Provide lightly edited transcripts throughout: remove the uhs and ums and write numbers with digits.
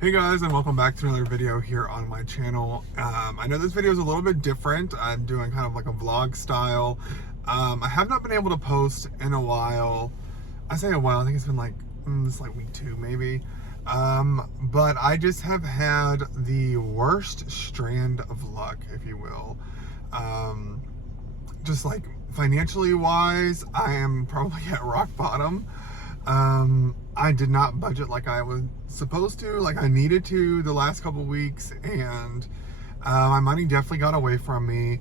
Hey guys, and welcome back to another video here on my channel. I know this video is a little bit different. I'm doing kind of like a vlog style. I have not been able to post in a while. I say a while, I think it's been like, it's like week 2 maybe. But I just have had the worst strand of luck, if you will. Just like financially wise, I am probably at rock bottom. I did not budget like I was supposed to, like I needed to the last couple weeks, and my money definitely got away from me.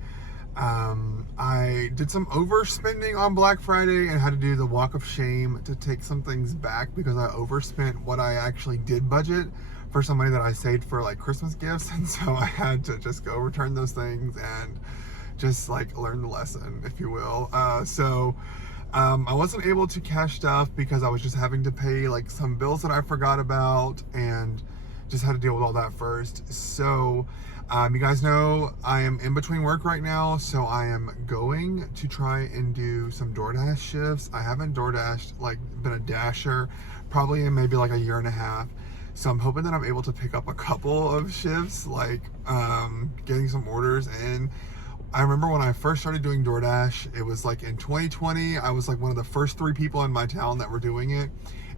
I did some overspending on Black Friday and had to do the walk of shame to take some things back because I overspent what I actually did budget for some money that I saved for like Christmas gifts, and so I had to just go return those things and just like learn the lesson, if you will. I wasn't able to cash stuff because I was just having to pay like some bills that I forgot about and just had to deal with all that first. So you guys know I am in between work right now, so I am going to try and do some DoorDash shifts. I haven't DoorDashed, like been a dasher probably in maybe like a year and a half. So I'm hoping that I'm able to pick up a couple of shifts, like getting some orders in. I remember when I first started doing DoorDash, it was like in 2020, I was like one of the first 3 people in my town that were doing it.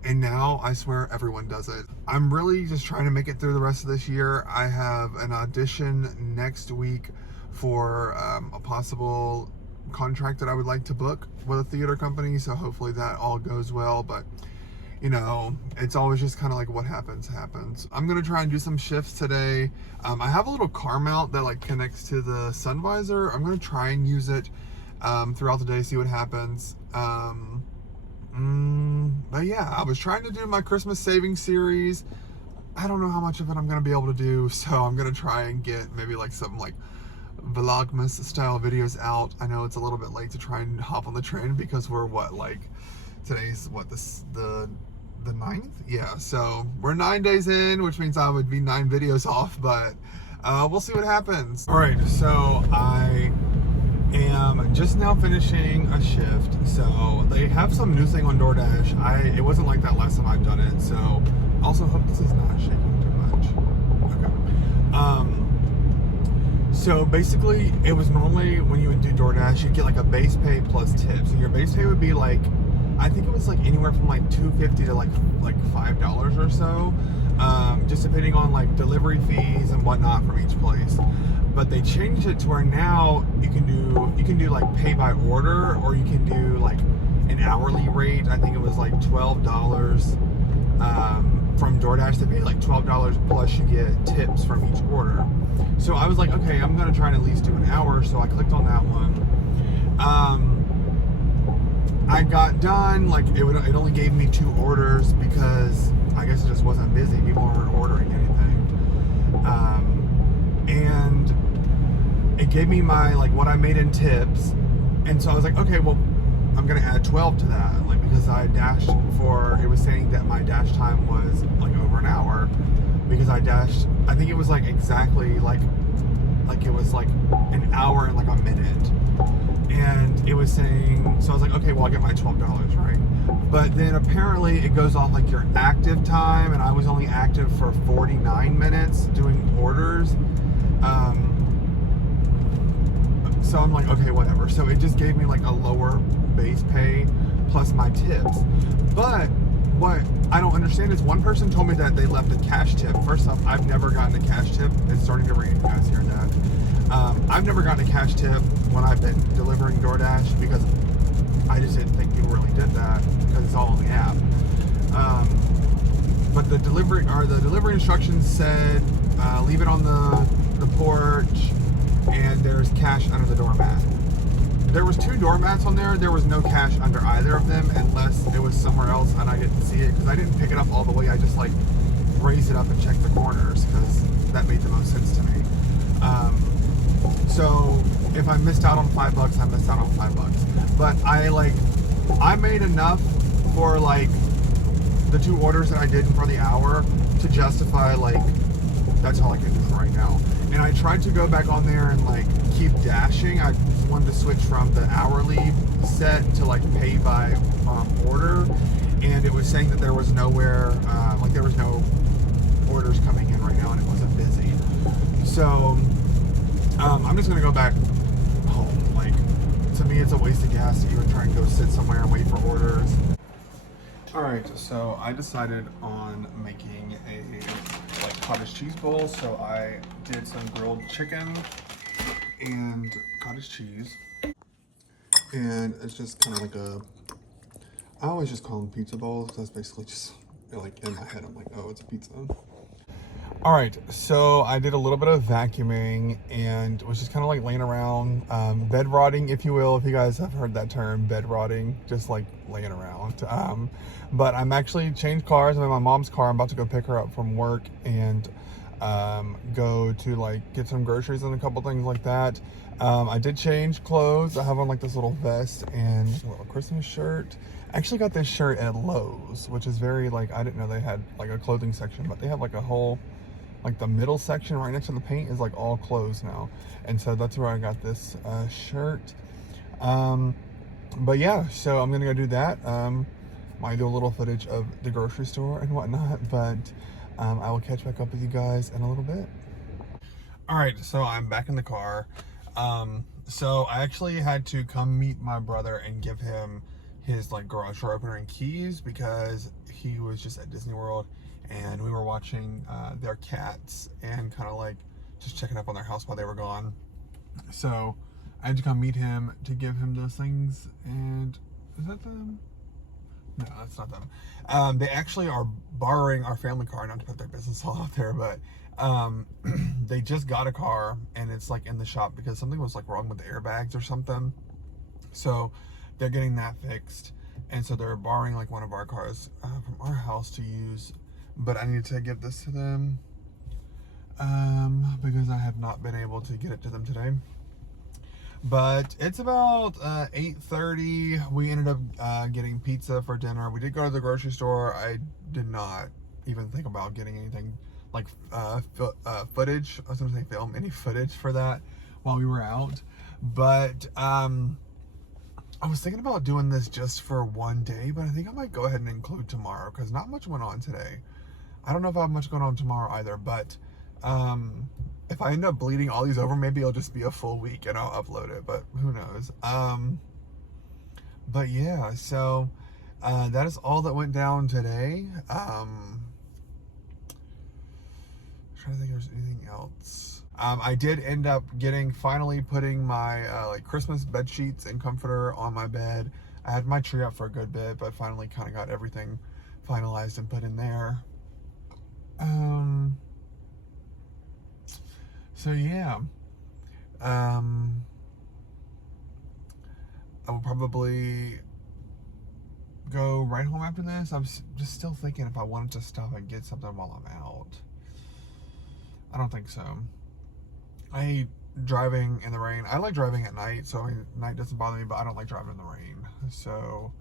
And now I swear everyone does it. I'm really just trying to make it through the rest of this year. I have an audition next week for a possible contract that I would like to book with a theater company. So hopefully that all goes well. But you know, it's always just kind of like what happens. I'm gonna try and do some shifts today. I have a little car mount that like connects to the sun visor. I'm gonna try and use it throughout the day, see what happens. But yeah, I was trying to do my Christmas savings series. I don't know how much of it I'm gonna be able to do, so I'm gonna try and get maybe like some like Vlogmas style videos out. I know it's a little bit late to try and hop on the train because we're what, like today's what, the 9th? Yeah, so we're 9 days in, which means I would be 9 videos off, but we'll see what happens. All right, so I am just now finishing a shift. So they have some new thing on DoorDash. It wasn't like that last time I've done it, so also hope this is not shaking too much. Okay. So basically, it was normally when you would do DoorDash, you'd get like a base pay plus tips, and your base pay would be like, I think it was like anywhere from like $2.50 to like $5 or so, just depending on like delivery fees and whatnot from each place. But they changed it to where now you can do like pay by order, or you can do like an hourly rate. I think it was like $12 from DoorDash. They pay like $12 plus you get tips from each order. So I was like, okay, I'm gonna try and at least do an hour. So I clicked on that one. I got done, like it only gave me 2 orders because I guess it just wasn't busy. People weren't ordering anything. And it gave me my, like what I made in tips. And so I was like, okay, well, I'm gonna add 12 to that. Like, because I dashed it was saying that my dash time was like over an hour because I dashed, I think it was like exactly like it was like an hour and like a minute. And it was saying, so I was like, okay, well, I'll get my $12, right? But then apparently it goes off like your active time, and I was only active for 49 minutes doing orders. So I'm like, okay, whatever. So it just gave me like a lower base pay plus my tips. But what I don't understand is one person told me that they left a cash tip. First off, I've never gotten a cash tip. It's starting to ring, you guys hear that. I've never gotten a cash tip when I've been delivering DoorDash because I just didn't think people really did that because it's all on the app. But the delivery instructions said leave it on the porch, and there's cash under the doormat. There was 2 doormats on there. There was no cash under either of them unless it was somewhere else and I didn't see it because I didn't pick it up all the way. I just like raised it up and checked the corners because that made the most sense to me. So if I missed out on $5, I missed out on $5. But I made enough for like the 2 orders that I did for the hour to justify like that's all I can do right now. And I tried to go back on there and like keep dashing. I wanted to switch from the hourly set to like pay by order, and it was saying that there was nowhere, like there was no orders coming in right now and it wasn't busy. So I'm just gonna go back home. Like, to me, it's a waste of gas to even try and go sit somewhere and wait for orders. All right, so I decided on making a cottage cheese bowl. So I did some grilled chicken and cottage cheese, and it's just kind of like I always just call them pizza bowls. That's basically just like in my head, I'm like, oh, it's a pizza. All right, so I did a little bit of vacuuming and was just kind of like laying around, bed rotting, if you will, if you guys have heard that term, bed rotting, just like laying around. But I'm actually changed cars. I'm in my mom's car. I'm about to go pick her up from work and go to like get some groceries and a couple things like that. I did change clothes. I have on like this little vest and a little Christmas shirt. I actually got this shirt at Lowe's, which is very like, I didn't know they had like a clothing section, but they have like a whole, like the middle section right next to the paint is like all clothes now. And so that's where I got this shirt. But yeah, so I'm gonna go do that. Might do a little footage of the grocery store and whatnot, but I will catch back up with you guys in a little bit. All right, so I'm back in the car. So I actually had to come meet my brother and give him his like garage door opener and keys because he was just at Disney World and we were watching their cats and kind of like just checking up on their house while they were gone. So I had to come meet him to give him those things. And is that them? No, that's not them. They actually are borrowing our family car, not to put their business all out there, but they just got a car and it's like in the shop because something was like wrong with the airbags or something. So they're getting that fixed. And so they're borrowing like one of our cars from our house to use. But I need to give this to them because I have not been able to get it to them today. But it's about 8:30. We ended up getting pizza for dinner. We did go to the grocery store. I did not even think about getting anything like footage. I was gonna say film any footage for that while we were out. But I was thinking about doing this just for one day, but I think I might go ahead and include tomorrow because not much went on today. I don't know if I have much going on tomorrow either, but if I end up bleeding all these over, maybe it'll just be a full week and I'll upload it, but who knows. But yeah, so that is all that went down today. I'm trying to think if there's anything else. I did end up finally putting my like Christmas bed sheets and comforter on my bed. I had my tree up for a good bit, but finally kind of got everything finalized and put in there. So yeah, I will probably go right home after this. I'm just still thinking if I wanted to stop and get something while I'm out. I don't think so. I hate driving in the rain. I like driving at night, so I mean, night doesn't bother me, but I don't like driving in the rain. So,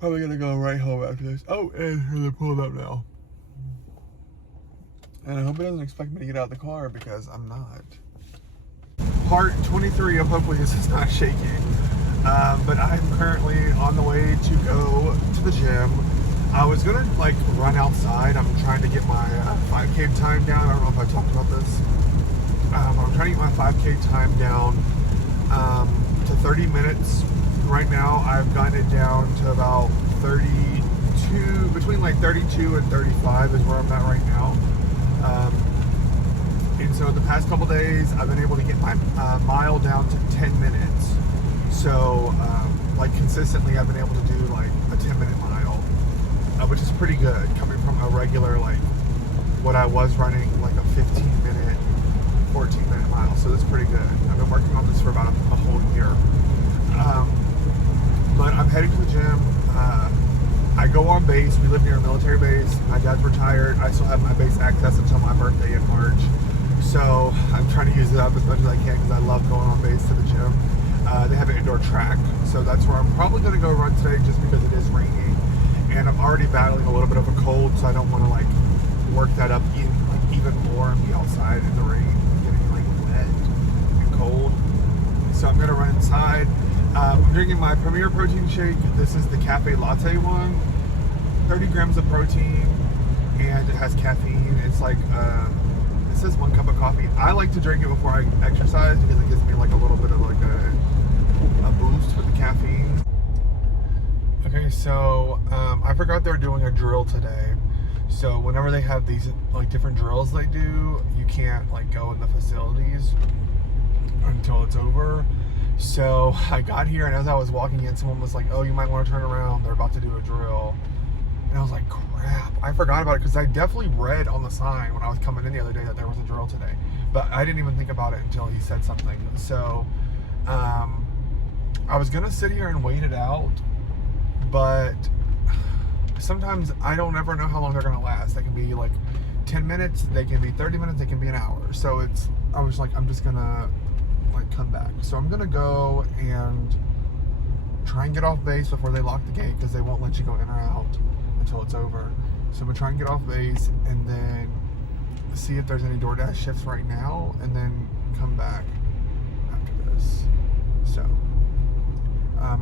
probably gonna go right home after this. Oh, and here they pulled up now. And I hope it doesn't expect me to get out of the car because I'm not. Part 23 of hopefully this is not shaking. But I'm currently on the way to go to the gym. I was gonna like run outside. I'm trying to get my 5K time down. I don't know if I talked about this. But I'm trying to get my 5K time down to 30 minutes. Right now I've gotten it down to about 32, between like 32 and 35 is where I'm at right now. And so the past couple days I've been able to get my mile down to 10 minutes. So like consistently I've been able to do like a 10-minute mile, which is pretty good coming from a regular like what I was running like a 15-minute, 14-minute mile. So that's pretty good. I've been working on this for about a whole year. But I'm heading to the gym. I go on base. We live near a military base. My dad's retired. I still have my base access until my birthday in March. So I'm trying to use it up as much as I can because I love going on base to the gym. They have an indoor track. So that's where I'm probably going to go run today just because it is raining. And I'm already battling a little bit of a cold, so I don't want to like work that up even more and be outside in the rain, getting like wet and cold. So I'm going to run inside. I'm drinking my Premier protein shake. This is the cafe latte one. 30 grams of protein, and it has caffeine. It's like, it says 1 cup of coffee. I like to drink it before I exercise because it gives me like a little bit of like a boost with the caffeine. Okay, so I forgot they're doing a drill today. So whenever they have these like different drills they do, you can't like go in the facilities until it's over. So I got here, and as I was walking in, someone was like, oh, you might want to turn around, they're about to do a drill. And I was like, crap, I forgot about it, because I definitely read on the sign when I was coming in the other day that there was a drill today, but I didn't even think about it until he said something. So I was gonna sit here and wait it out, but sometimes I don't ever know how long they're gonna last. They can be like 10 minutes, they can be 30 minutes, they can be an hour. So I was like, I'm just gonna like come back. So I'm gonna go and try and get off base before they lock the gate, because they won't let you go in or out until it's over. So I'm gonna try and get off base and then see if there's any DoorDash shifts right now, and then come back after this. So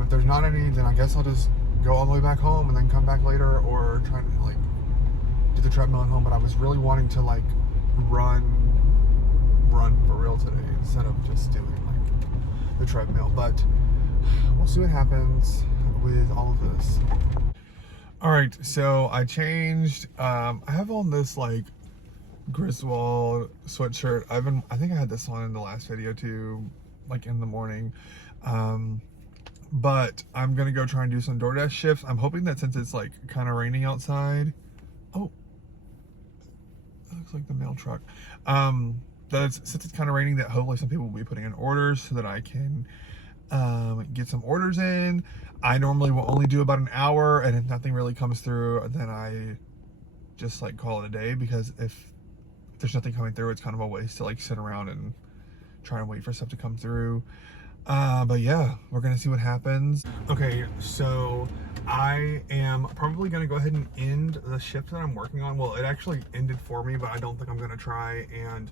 if there's not any, then I guess I'll just go all the way back home and then come back later, or try to like do the treadmill at home. But I was really wanting to like run for real today instead of just doing like the treadmill. But we'll see what happens with all of this. All right, so I changed. I have on this like Griswold sweatshirt. I think I had this on in the last video too, like in the morning. But I'm gonna go try and do some DoorDash shifts. I'm hoping that since it's like kind of raining outside, oh, that looks like the mail truck. Since it's kind of raining, that hopefully some people will be putting in orders so that I can get some orders in. I normally will only do about an hour, and if nothing really comes through, then I just like call it a day, because if there's nothing coming through, it's kind of a waste to like sit around and try and wait for stuff to come through. But yeah, we're gonna see what happens. Okay, so I am probably gonna go ahead and end the shift that I'm working on. Well, it actually ended for me, but I don't think I'm gonna try and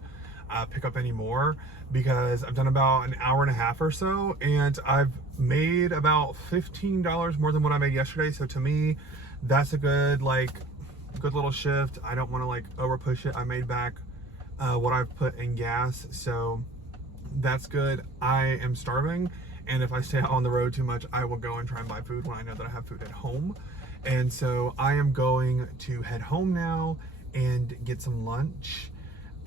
pick up any more, because I've done about an hour and a half or so, and I've made about $15 more than what I made yesterday. So to me, that's a good little shift. I don't want to like over push it. I made back what I've put in gas, so that's good. I am starving, and if I stay out on the road too much, I will go and try and buy food when I know that I have food at home. And so I am going to head home now and get some lunch,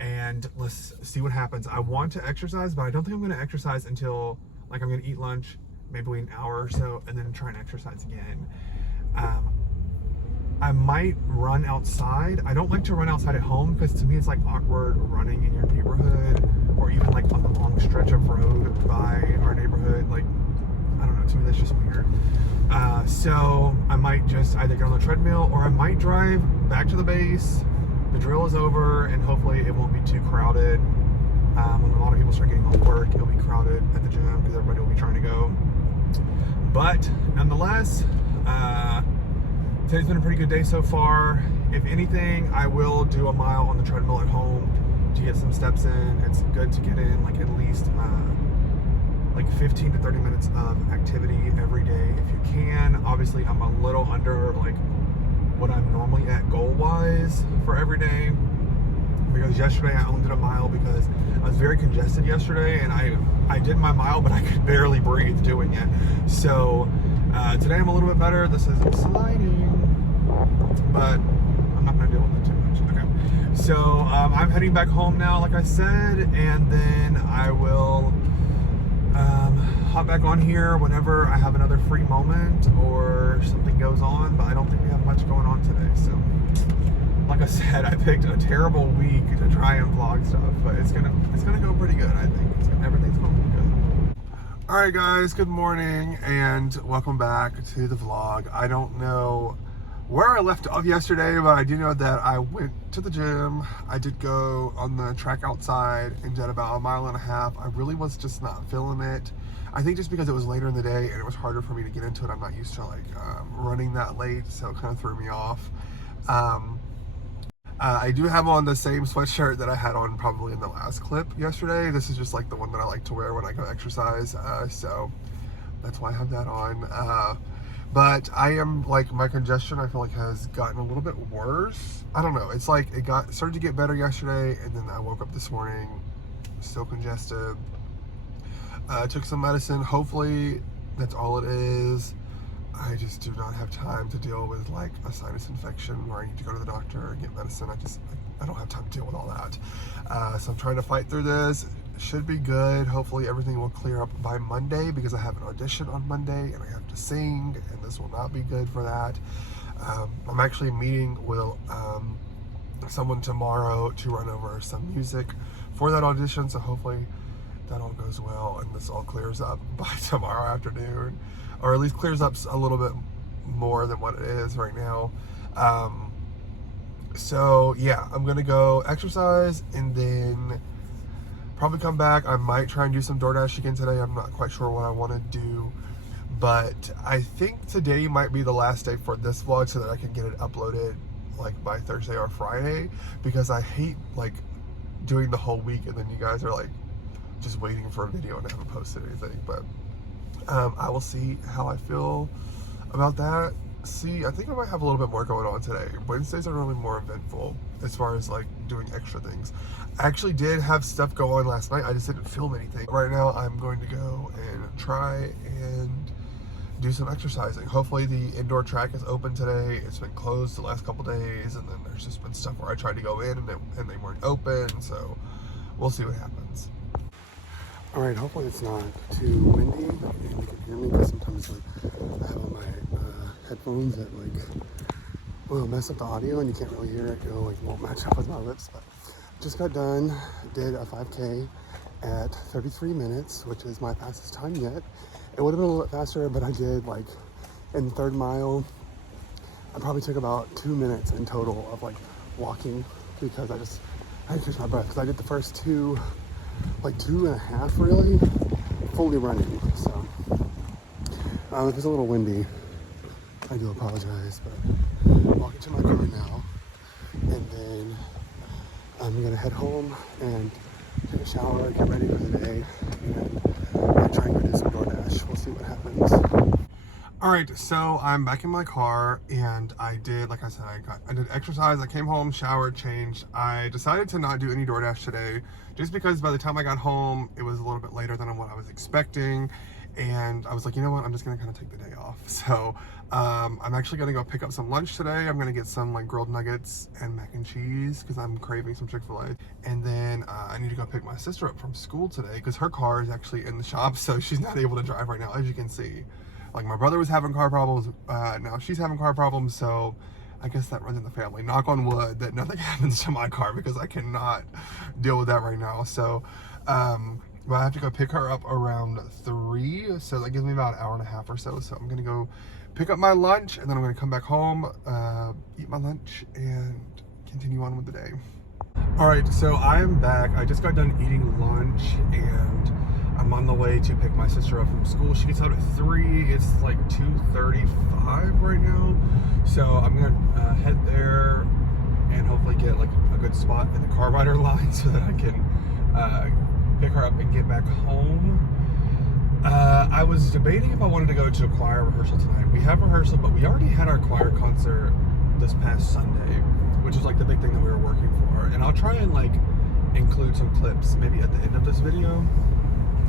and let's see what happens. I want to exercise, but I don't think I'm going to exercise until like I'm going to eat lunch, maybe wait an hour or so, and then try and exercise again. I might run outside. I don't like to run outside at home, because to me it's like awkward running in your neighborhood, or even like on the long stretch of road by our neighborhood. Like, I don't know, to me that's just weird. So I might just either get on the treadmill, or I might drive back to the base. The drill is over, and hopefully it won't be too crowded. When a lot of people start getting off work, it'll be crowded at the gym because everybody will be trying to go. But nonetheless, today's been a pretty good day so far. If anything, I will do a mile on the treadmill at home to get some steps in. It's good to get in like at least like 15 to 30 minutes of activity every day if you can. Obviously, I'm a little under like what I'm normally at goal-wise for every day, because yesterday I only did a mile because I was very congested yesterday, and I did my mile, but I could barely breathe doing it. So today I'm a little bit better. This is sliding, but I'm not going to deal with it too much. Okay, so I'm heading back home now, like I said, and then I will hop back on here whenever I have another free moment or something goes on, but I don't think we have much going on today. So like I said, I picked a terrible week to try and vlog stuff, but it's gonna go pretty good. I think everything's going to be good. All right, guys, good morning and welcome back to the vlog. I don't know where I left off yesterday, but I do know that I went to the gym. I did go on the track outside and did about 1.5 miles. I really was just not feeling it. I think just because it was later in the day and it was harder for me to get into it. I'm not used to like running that late, so it kind of threw me off. I do have on the same sweatshirt that I had on probably in the last clip yesterday. This is just like the one that I like to wear when I go exercise, so that's why I have that on. But I am like, my congestion I feel like has gotten a little bit worse. I don't know. It's like it started to get better yesterday, and then I woke up this morning still congested. I took some medicine. Hopefully that's all it is. I just do not have time to deal with like a sinus infection where I need to go to the doctor and get medicine. I don't have time to deal with all that. So I'm trying to fight through this. Should be good. Hopefully everything will clear up by Monday, because I have an audition on Monday and I have to sing, and this will not be good for that. I'm actually meeting with someone tomorrow to run over some music for that audition, so hopefully that all goes well and this all clears up by tomorrow afternoon, or at least clears up a little bit more than what it is right now. So yeah, I'm gonna go exercise and then probably come back. I might try and do some DoorDash again today. I'm not quite sure what I want to do, but I think today might be the last day for this vlog so that I can get it uploaded like by Thursday or Friday, because I hate like doing the whole week and then you guys are like just waiting for a video and I haven't posted anything. But I will see how I feel about that. See, I think I might have a little bit more going on today. Wednesdays are really more eventful as far as like doing extra things. I actually did have stuff go on last night. I just didn't film anything. Right now I'm going to go and try and do some exercising. Hopefully the indoor track is open today. It's been closed the last couple days, and then there's just been stuff where I tried to go in and they weren't open, so we'll see what happens. All right, hopefully it's not too windy and you can hear me, because sometimes like, I have on my headphones that like will mess up the audio and you can't really hear it. It like won't match up with my lips. But just got done, did a 5K at 33 minutes, which is my fastest time yet. It would have been a little bit faster, but I did like in the third mile, I probably took about 2 minutes in total of like walking, because I had to catch my breath, because I did the first two, like 2.5 really, fully running. So if it's a little windy, I do apologize, but I'm walking to my car now, and then I'm gonna head home and take a shower, get ready for the day, and try and go do some DoorDash. We'll see what happens. All right, so I'm back in my car, and I did, like I said, I did exercise. I came home, showered, changed. I decided to not do any DoorDash today, just because by the time I got home, it was a little bit later than what I was expecting. And I was like, you know what, I'm just gonna kind of take the day off. So I'm actually gonna go pick up some lunch today. I'm gonna get some like grilled nuggets and mac and cheese, because I'm craving some Chick-fil-A. And then I need to go pick my sister up from school today, because her car is actually in the shop, so she's not able to drive right now, as you can see. Like, my brother was having car problems, now she's having car problems, so I guess that runs in the family. Knock on wood that nothing happens to my car, because I cannot deal with that right now. So but I have to go pick her up around 3, so that gives me about an hour and a half or so. So I'm gonna go pick up my lunch, and then I'm gonna come back home, eat my lunch, and continue on with the day. All right, so I'm back. I just got done eating lunch, and I'm on the way to pick my sister up from school. She gets out at 3. It's like 2:35 right now, so I'm gonna head there and hopefully get like a good spot in the car rider line so that I can pick her up and get back home. I was debating if I wanted to go to a choir rehearsal tonight. We have rehearsal, but we already had our choir concert this past Sunday, which is like the big thing that we were working for. And I'll try and like include some clips maybe at the end of this video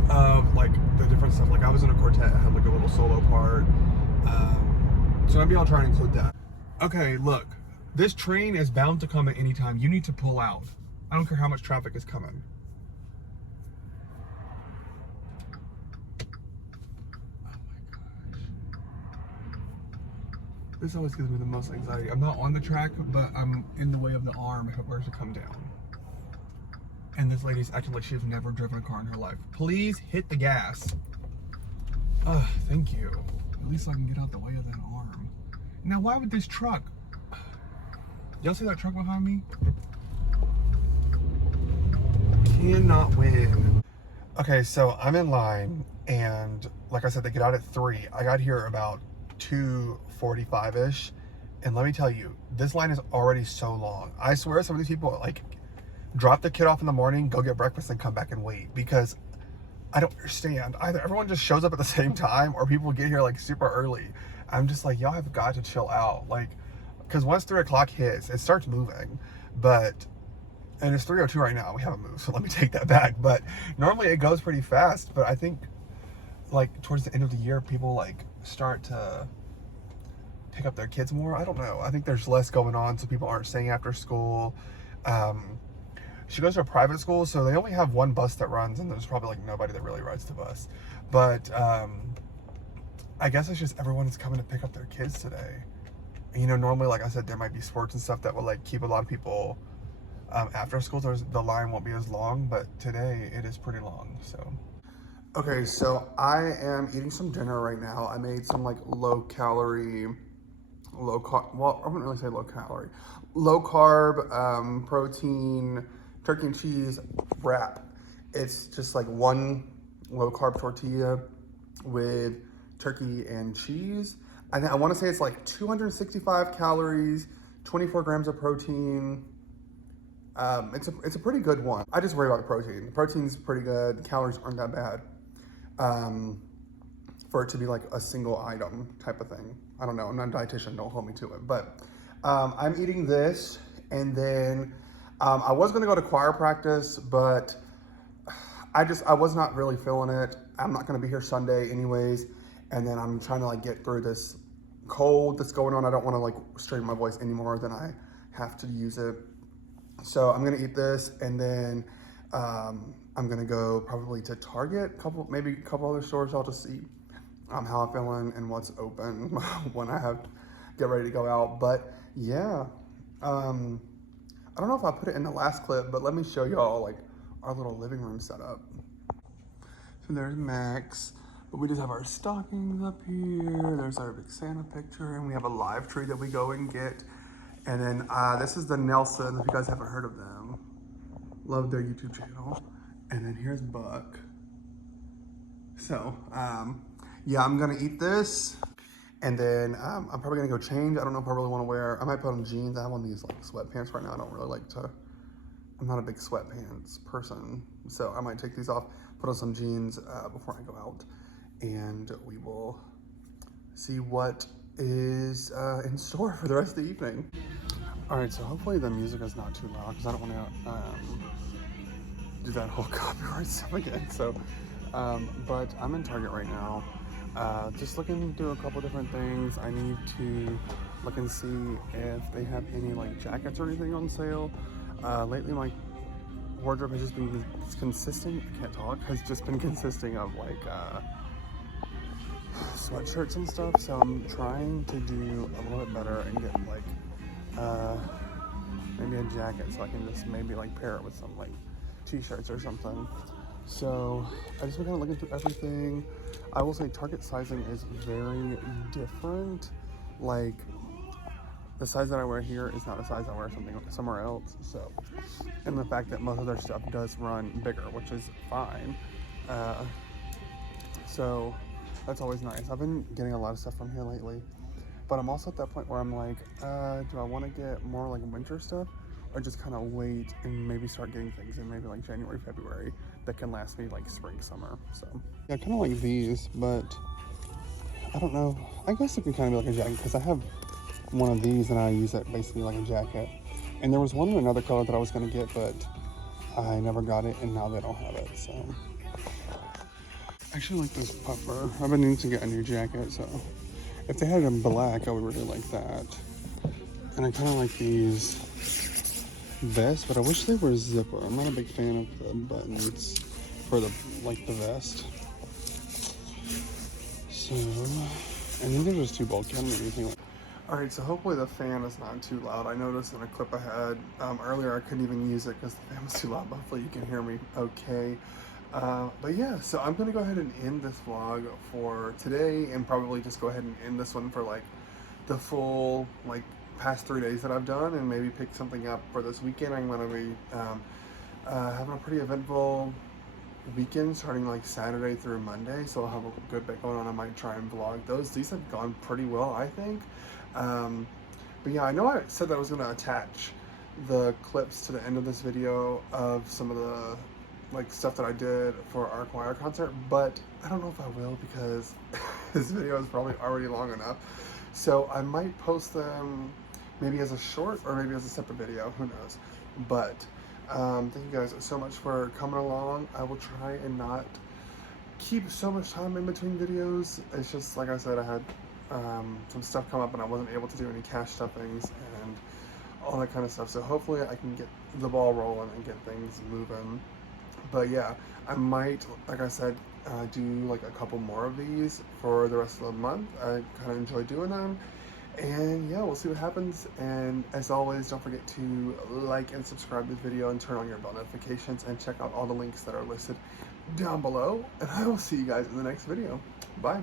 of like the different stuff. Like, I was in a quartet, I had like a little solo part, so maybe I'll try and include that. Okay, look, this train is bound to come at any time. You need to pull out. I don't care how much traffic is coming. This always gives me the most anxiety. I'm not on the track, but I'm in the way of the arm if it were to come down. And this lady's acting like she's never driven a car in her life. Please hit the gas. Thank you. At least I can get out the way of that arm. Now, why would this truck? Y'all see that truck behind me? Cannot win. Okay, so I'm in line, and like I said, they get out at 3. I got here about 2:45-ish, and let me tell you, this line is already so long. I swear some of these people like drop the kid off in the morning, go get breakfast, and come back and wait, because I don't understand. Either everyone just shows up at the same time, or people get here like super early. I'm just like, y'all have got to chill out. Like, because once 3 o'clock hits, it starts moving. But, and it's 3:02 right now. We haven't moved, so let me take that back. But normally it goes pretty fast. But I think, like, towards the end of the year, people, like, start to pick up their kids more. I don't know. I think there's less going on, so people aren't staying after school. She goes to a private school, so they only have one bus that runs, and there's probably, like, nobody that really rides the bus. But, I guess it's just everyone is coming to pick up their kids today. And, you know, normally, like I said, there might be sports and stuff that will, like, keep a lot of people after school. The line won't be as long, but today it is pretty long, so. Okay, so I am eating some dinner right now. I made some, like, low-calorie, low-carb, well, I wouldn't really say low-calorie, low-carb, protein, turkey and cheese wrap. It's just, like, one low-carb tortilla with turkey and cheese. I want to say it's like 265 calories, 24 grams of protein. It's a pretty good one. I just worry about the protein. The protein's pretty good. The calories aren't that bad. For it to be like a single item type of thing. I don't know. I'm not a dietitian. Don't hold me to it. But I'm eating this, and then I was gonna go to choir practice, but I was not really feeling it. I'm not gonna be here Sunday anyways. And then I'm trying to like get through this cold that's going on. I don't want to like strain my voice any more than I have to use it. So I'm gonna eat this, and then I'm gonna go probably to Target, maybe a couple other stores. I'll just see how I'm feeling and what's open when I get ready to go out. But yeah, I don't know if I put it in the last clip, but let me show y'all like our little living room setup. So there's Max. But we just have our stockings up here. There's our big Santa picture, and we have a live tree that we go and get. And then this is the Nelson, if you guys haven't heard of them. Love their YouTube channel. And then here's Buck. So, yeah, I'm gonna eat this. And then I'm probably gonna go change. I don't know if I really wanna wear, I might put on jeans. I have on these like sweatpants right now. I don't really like to, I'm not a big sweatpants person. So I might take these off, put on some jeans before I go out. And we will see what is in store for the rest of the evening. All right, so hopefully the music is not too loud because I don't want to do that whole copyright stuff again. So, but I'm in Target right now, just looking through a couple different things. I need to look and see if they have any like jackets or anything on sale. Lately, my wardrobe has just been consistent. I can't talk. Has just been consisting of like sweatshirts and stuff, so I'm trying to do a little bit better and get like maybe a jacket so I can just maybe like pair it with some like t-shirts or something. So I just been kind of looking through everything. I will say Target sizing is very different. Like the size that I wear here is not a size I wear somewhere else. So, and the fact that most of their stuff does run bigger, which is fine. So that's always nice. I've been getting a lot of stuff from here lately, but I'm also at that point where I'm like, do I want to get more like winter stuff, or just kind of wait and maybe start getting things in maybe like January, February that can last me like spring, summer. So yeah, kind of like these, but I don't know. I guess it can kind of be like a jacket because I have one of these and I use it basically like a jacket. And there was one in another color that I was going to get, but I never got it, and now they don't have it. So I actually like this puffer. I've been needing to get a new jacket, so if they had it in black, I would really like that. And I kind of like these vests, but I wish they were zipper. I'm not a big fan of the buttons for the vest. So, and then they're just too bulky. I don't need anything like. All right, so hopefully the fan is not too loud. I noticed in a clip I had earlier I couldn't even use it because the fan was too loud, but hopefully you can hear me okay. But yeah, so I'm gonna go ahead and end this vlog for today, and probably just go ahead and end this one for like the full like past 3 days that I've done, and maybe pick something up for this weekend. I'm gonna be having a pretty eventful weekend starting like Saturday through Monday, so I'll have a good bit going on. I might try and vlog those. These have gone pretty well, I think. But yeah, I know I said that I was gonna attach the clips to the end of this video of some of the like stuff that I did for our choir concert, but I don't know if I will because this video is probably already long enough. So I might post them maybe as a short or maybe as a separate video, who knows. But thank you guys so much for coming along. I will try and not keep so much time in between videos. It's just, like I said, I had some stuff come up and I wasn't able to do any cash stuffings and all that kind of stuff. So hopefully I can get the ball rolling and get things moving. But yeah, I might, like I said, do like a couple more of these for the rest of the month. I kind of enjoy doing them. And yeah, we'll see what happens. And as always, don't forget to like and subscribe to the video and turn on your bell notifications and check out all the links that are listed down below. And I will see you guys in the next video. Bye.